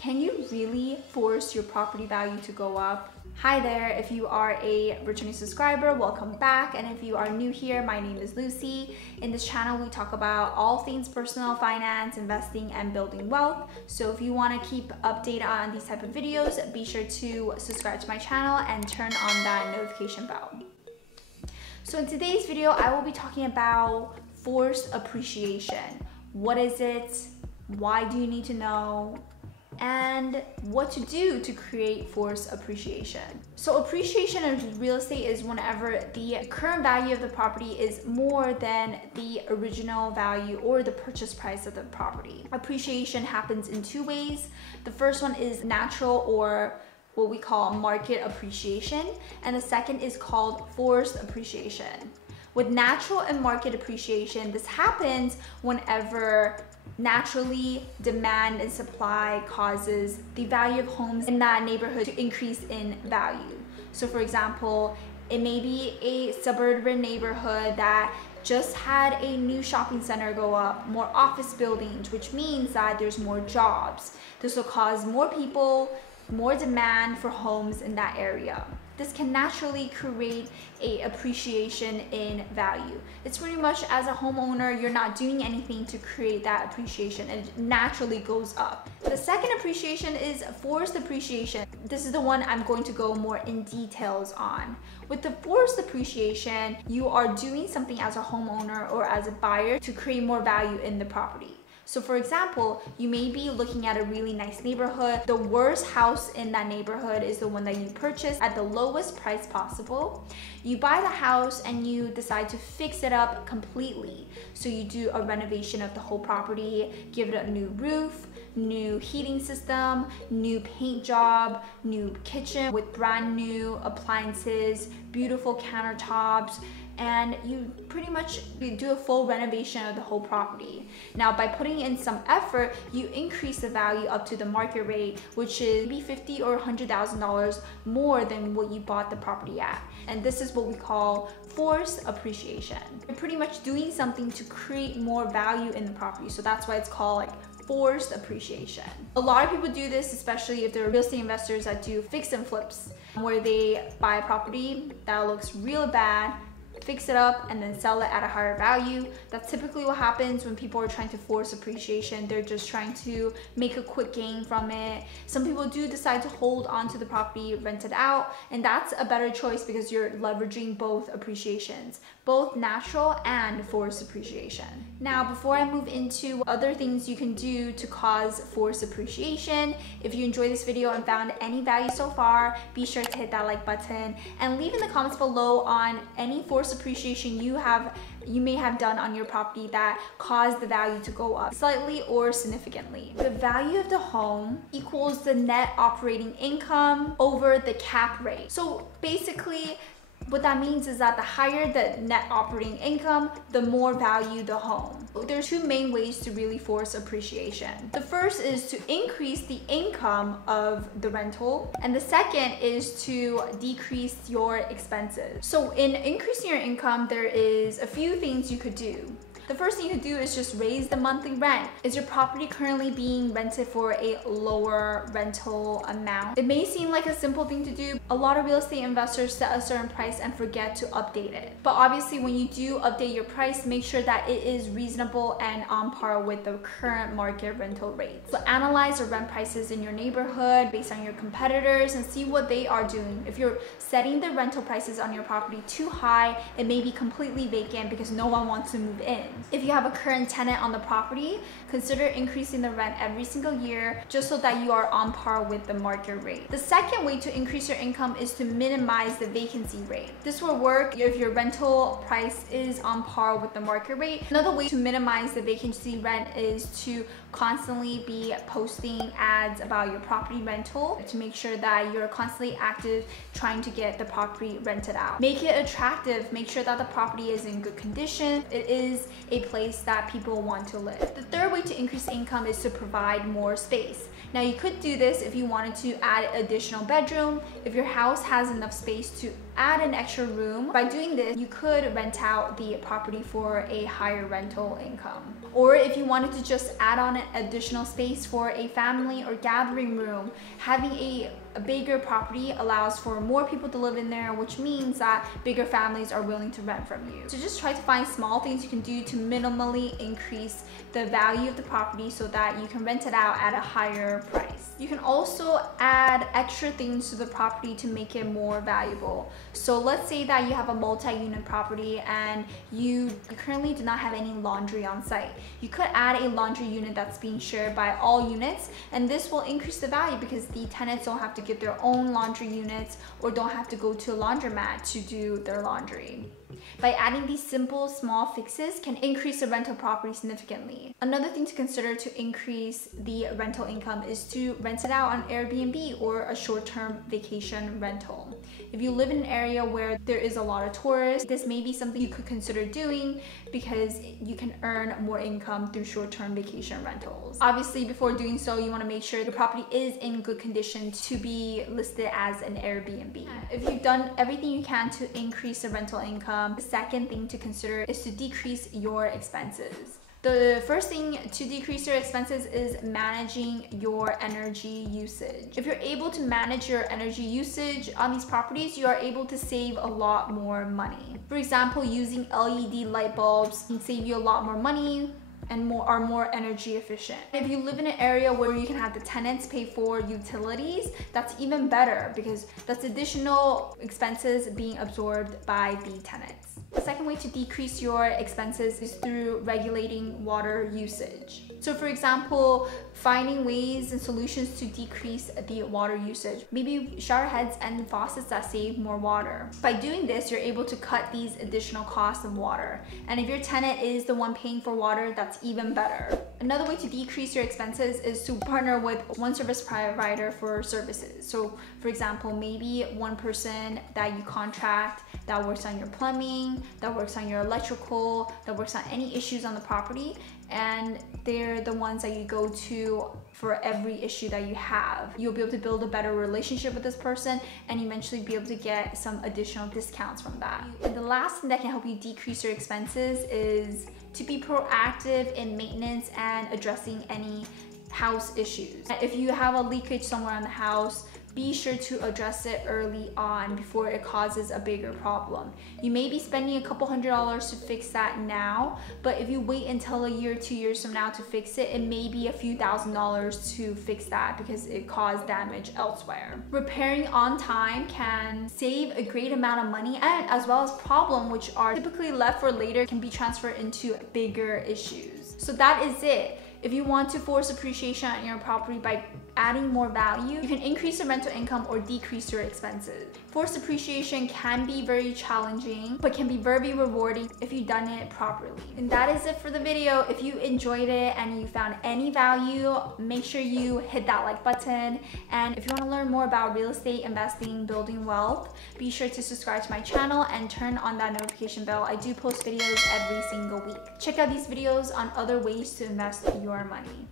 Can you really force your property value to go up? Hi there, if you are a returning subscriber, welcome back. And if you are new here, my name is Lucy. In this channel, we talk about all things personal finance, investing, and building wealth. So if you want to keep updated on these type of videos, be sure to subscribe to my channel and turn on that notification bell. So in today's video, I will be talking about forced appreciation. What is it? Why do you need to know? And what to do to create forced appreciation. So appreciation in real estate is whenever the current value of the property is more than the original value or the purchase price of the property. Appreciation happens in two ways. The first one is natural, or what we call market appreciation, and the second is called forced appreciation. With natural and market appreciation, this happens whenever naturally demand and supply causes the value of homes in that neighborhood to increase in value. So for example, it may be a suburban neighborhood that just had a new shopping center go up, more office buildings, which means that there's more jobs. This will cause more people, more demand for homes in that area. This can naturally create a appreciation in value. It's pretty much, as a homeowner, you're not doing anything to create that appreciation, and it naturally goes up. The second appreciation is forced appreciation. This is the one I'm going to go more in details on. With the forced appreciation, you are doing something as a homeowner or as a buyer to create more value in the property. So for example, you may be looking at a really nice neighborhood. The worst house in that neighborhood is the one that you purchase at the lowest price possible. You buy the house and you decide to fix it up completely. So you do a renovation of the whole property, give it a new roof, new heating system, new paint job, new kitchen with brand new appliances, beautiful countertops, and you pretty much do a full renovation of the whole property. Now, by putting in some effort, you increase the value up to the market rate, which is maybe $50,000 or $100,000 more than what you bought the property at. And this is what we call forced appreciation. You're pretty much doing something to create more value in the property. So that's why it's called forced appreciation. A lot of people do this, especially if they're real estate investors that do fix and flips, where they buy a property that looks real bad, fix it up, and then sell it at a higher value. That's typically what happens when people are trying to force appreciation. They're just trying to make a quick gain from it. Some people do decide to hold on to the property, rent it out, and that's a better choice because you're leveraging both appreciations, both natural and forced appreciation. Now, before I move into other things you can do to cause forced appreciation, if you enjoyed this video and found any value so far, be sure to hit that like button and leave in the comments below on any forced appreciation you may have done on your property that caused the value to go up slightly or significantly. The value of the home equals the net operating income over the cap rate. So basically, what that means is that the higher the net operating income, the more value the home. There are two main ways to really force appreciation. The first is to increase the income of the rental, and the second is to decrease your expenses. So in increasing your income, there is a few things you could do. The first thing you can do is just raise the monthly rent. Is your property currently being rented for a lower rental amount? It may seem like a simple thing to do. A lot of real estate investors set a certain price and forget to update it. But obviously, when you do update your price, make sure that it is reasonable and on par with the current market rental rates. So analyze the rent prices in your neighborhood based on your competitors and see what they are doing. If you're setting the rental prices on your property too high, it may be completely vacant because no one wants to move in. If you have a current tenant on the property, consider increasing the rent every single year just so that you are on par with the market rate. The second way to increase your income is to minimize the vacancy rate. This will work if your rental price is on par with the market rate. Another way to minimize the vacancy rent is to constantly be posting ads about your property rental to make sure that you're constantly active trying to get the property rented out. Make it attractive. Make sure that the property is in good condition. It is a place that people want to live. The third way to increase income is to provide more space. Now you could do this if you wanted to add additional bedroom. If your house has enough space to add an extra room. By doing this, you could rent out the property for a higher rental income. Or if you wanted to just add on an additional space for a family or gathering room, having a bigger property allows for more people to live in there, which means that bigger families are willing to rent from you. So just try to find small things you can do to minimally increase the value of the property so that you can rent it out at a higher price. You can also add extra things to the property to make it more valuable. So let's say that you have a multi-unit property and you currently do not have any laundry on site. You could add a laundry unit that's being shared by all units, and this will increase the value because the tenants don't have to get their own laundry units or don't have to go to a laundromat to do their laundry. By adding these simple small fixes can increase the rental property significantly. Another thing to consider to increase the rental income is to rent it out on Airbnb or a short-term vacation rental. If you live in an area where there is a lot of tourists, this may be something you could consider doing because you can earn more income through short-term vacation rentals. Obviously, before doing so, you want to make sure the property is in good condition to be listed as an Airbnb. If you've done everything you can to increase the rental income, the second thing to consider is to decrease your expenses. The first thing to decrease your expenses is managing your energy usage. If you're able to manage your energy usage on these properties, you are able to save a lot more money. For example, using LED light bulbs can save you a lot more money and are more energy efficient. If you live in an area where you can have the tenants pay for utilities, that's even better because that's additional expenses being absorbed by the tenants. The second way to decrease your expenses is through regulating water usage. So for example, finding ways and solutions to decrease the water usage. Maybe shower heads and faucets that save more water. By doing this, you're able to cut these additional costs of water. And if your tenant is the one paying for water, that's even better. Another way to decrease your expenses is to partner with one service provider for services. So for example, maybe one person that you contract that works on your plumbing, that works on your electrical, that works on any issues on the property, and they're the ones that you go to for every issue that you have. You'll be able to build a better relationship with this person and eventually be able to get some additional discounts from that. And the last thing that can help you decrease your expenses is to be proactive in maintenance and addressing any house issues. If you have a leakage somewhere in the house, be sure to address it early on before it causes a bigger problem. You may be spending a couple $100s to fix that now, but if you wait until a year, 2 years from now to fix it, it may be a few $1,000s to fix that because it caused damage elsewhere. Repairing on time can save a great amount of money, and as well as problems which are typically left for later can be transferred into bigger issues. So that is it. If you want to force appreciation on your property by adding more value, you can increase the rental income or decrease your expenses. Forced appreciation can be very challenging, but can be very rewarding if you've done it properly. And that is it for the video. If you enjoyed it and you found any value, make sure you hit that like button. And if you want to learn more about real estate investing, building wealth, be sure to subscribe to my channel and turn on that notification bell. I do post videos every single week. Check out these videos on other ways to invest your money.